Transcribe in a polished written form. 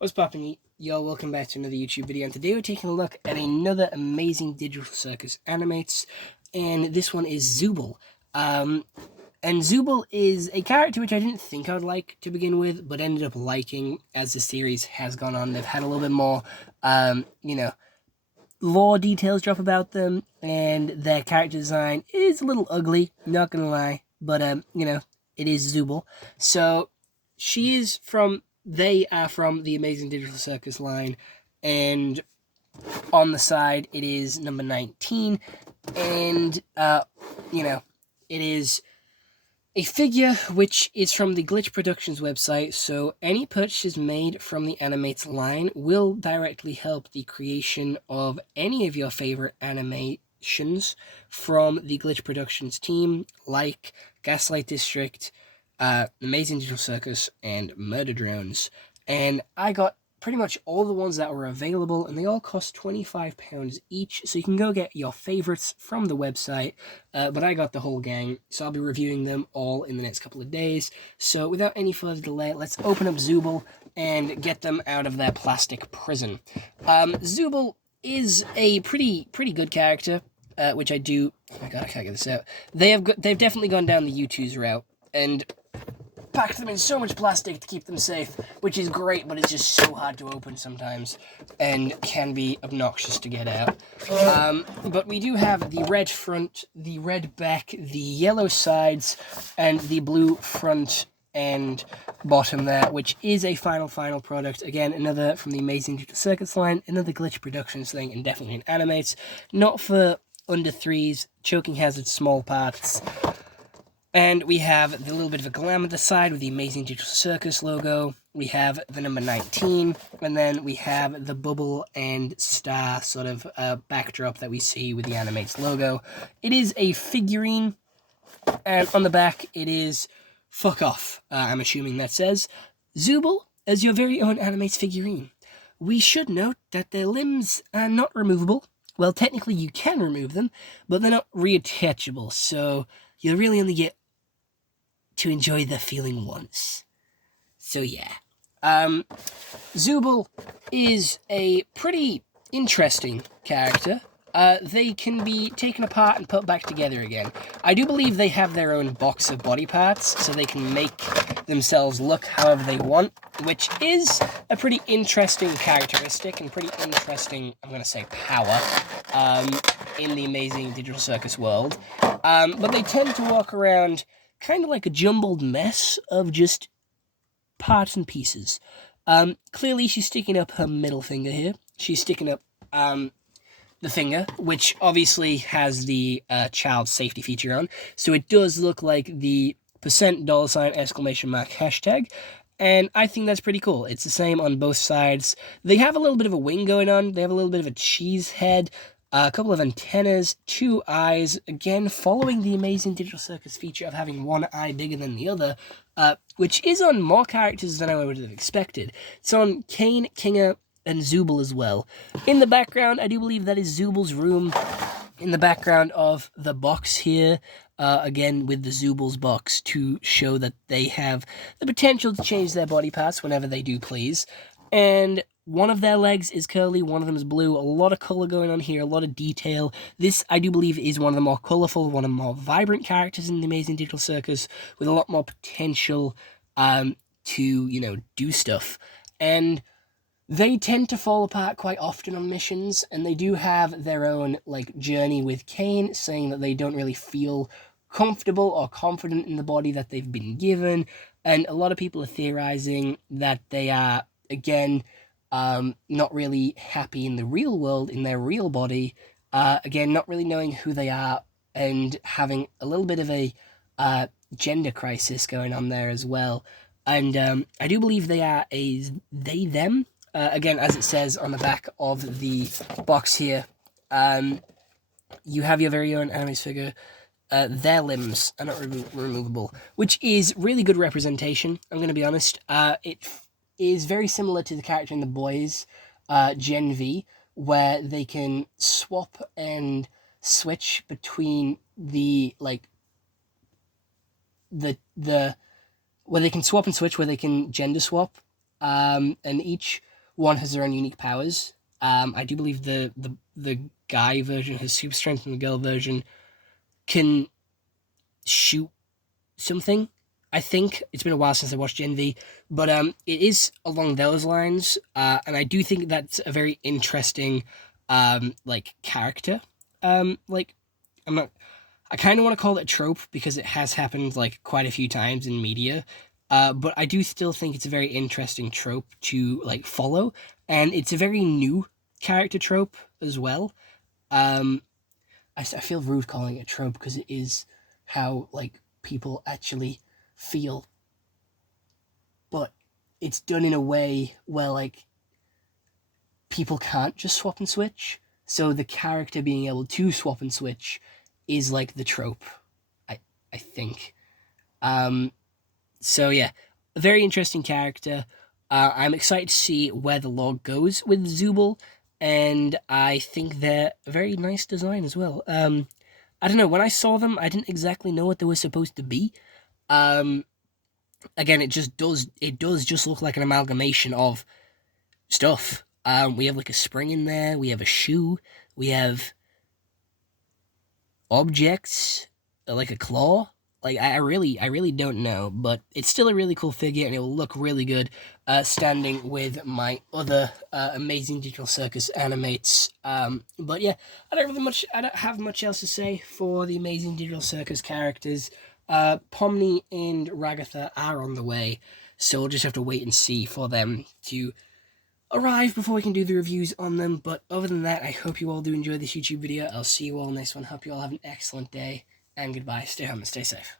What's poppin', y'all? Welcome back to another YouTube video, and today we're taking a look at another amazing digital circus animates, and this one is Zooble. And Zooble is a character which I didn't think I would like to begin with, but ended up liking as the series has gone on. They've had a little bit more, lore details drop about them, and their character design is a little ugly, not gonna lie, but, it is Zooble. So, they are from the Amazing Digital Circus line, and on the side it is number 19, and, it is a figure which is from the Glitch Productions website, so any purchases made from the AniMatez line will directly help the creation of any of your favorite animations from the Glitch Productions team, like Gaslight District, Amazing Digital Circus, and Murder Drones. And I got pretty much all the ones that were available, and they all cost £25 each, so you can go get your favorites from the website, but I got the whole gang, so I'll be reviewing them all in the next couple of days. So without any further delay, let's open up Zooble and get them out of their plastic prison. Zooble is a pretty good character, which I do... Oh my god, I can't get this out. They've definitely gone down the U2's route, and packed them in so much plastic to keep them safe, which is great, but it's just so hard to open sometimes, and can be obnoxious to get out. But we do have the red front, the red back, the yellow sides, and the blue front and bottom there, which is a final product. Again, another from the Amazing Digital Circus line, another Glitch Productions thing, and definitely an AniMatez. Not for under threes, choking hazard, small parts. And we have the little bit of a glam at the side with the Amazing Digital Circus logo. We have the number 19, and then we have the bubble and star sort of backdrop that we see with the AniMatez logo. It is a figurine, and on the back it is fuck off. I'm assuming that says Zooble as your very own AniMatez figurine. We should note that their limbs are not removable. Well, technically you can remove them, but they're not reattachable, so you'll really only get to enjoy the feeling once. So yeah. Zooble is a pretty interesting character. They can be taken apart and put back together again. I do believe they have their own box of body parts, so they can make themselves look however they want, which is a pretty interesting characteristic and pretty interesting, I'm going to say, power in the Amazing Digital Circus world. But they tend to walk around kind of like a jumbled mess of just parts and pieces. Clearly she's sticking up her middle finger here. She's sticking up the finger, which obviously has the child safety feature on. So it does look like the %, exclamation mark, hashtag. And I think that's pretty cool. It's the same on both sides. They have a little bit of a wing going on. They have a little bit of a cheese head. A couple of antennas, 2 eyes, again, following the Amazing Digital Circus feature of having one eye bigger than the other, which is on more characters than I would have expected. It's on Kane, Kinger, and Zooble as well. In the background, I do believe that is Zooble's room. In the background of the box here, again, with the Zooble's box to show that they have the potential to change their body parts whenever they do please. And one of their legs is curly, one of them is blue. A lot of color going on here, a lot of detail. This, I do believe, is one of the more colorful, one of the more vibrant characters in the Amazing Digital Circus, with a lot more potential to, do stuff. And they tend to fall apart quite often on missions, and they do have their own, journey with Kane, saying that they don't really feel comfortable or confident in the body that they've been given. And a lot of people are theorizing that they are, again, not really happy in the real world, in their real body, again, not really knowing who they are, and having a little bit of a gender crisis going on there as well. And I do believe they are a they-them, again, as it says on the back of the box here. You have your very own AniMatez figure. Their limbs are not removable, which is really good representation, I'm going to be honest. It is very similar to the character in The Boys, Gen V, where they can swap and switch between where they can swap and switch, where they can gender swap, and each one has their own unique powers. I do believe the guy version has super strength, and the girl version can shoot something. I think it's been a while since I watched Gen V, but it is along those lines, and I do think that's a very interesting, like character. Like I'm not. I kind of want to call it a trope because it has happened like quite a few times in media, but I do still think it's a very interesting trope to like follow, and it's a very new character trope as well. Um, I feel rude calling it a trope because it is how like people actually feel, but it's done in a way where like people can't just swap and switch. So the character being able to swap and switch is like the trope, I I think. Um, so yeah, a very interesting character. I'm excited to see where the lore goes with Zooble, and I think they're a very nice design as well. I don't know. When I saw them, I didn't exactly know what they were supposed to be. Um, Again, it does just look like an amalgamation of stuff. We have like a spring in there. We have a shoe. We have objects, like a claw. Like I really don't know, but it's still a really cool figure, and it will look really good, standing with my other amazing digital circus animates. But yeah, I don't have much else to say for the amazing digital circus characters. Pomni and Ragatha are on the way, so we'll just have to wait and see for them to arrive before we can do the reviews on them. But other than that, I hope you all do enjoy this YouTube video. I'll see you all next one. Hope you all have an excellent day, and goodbye. Stay home and stay safe.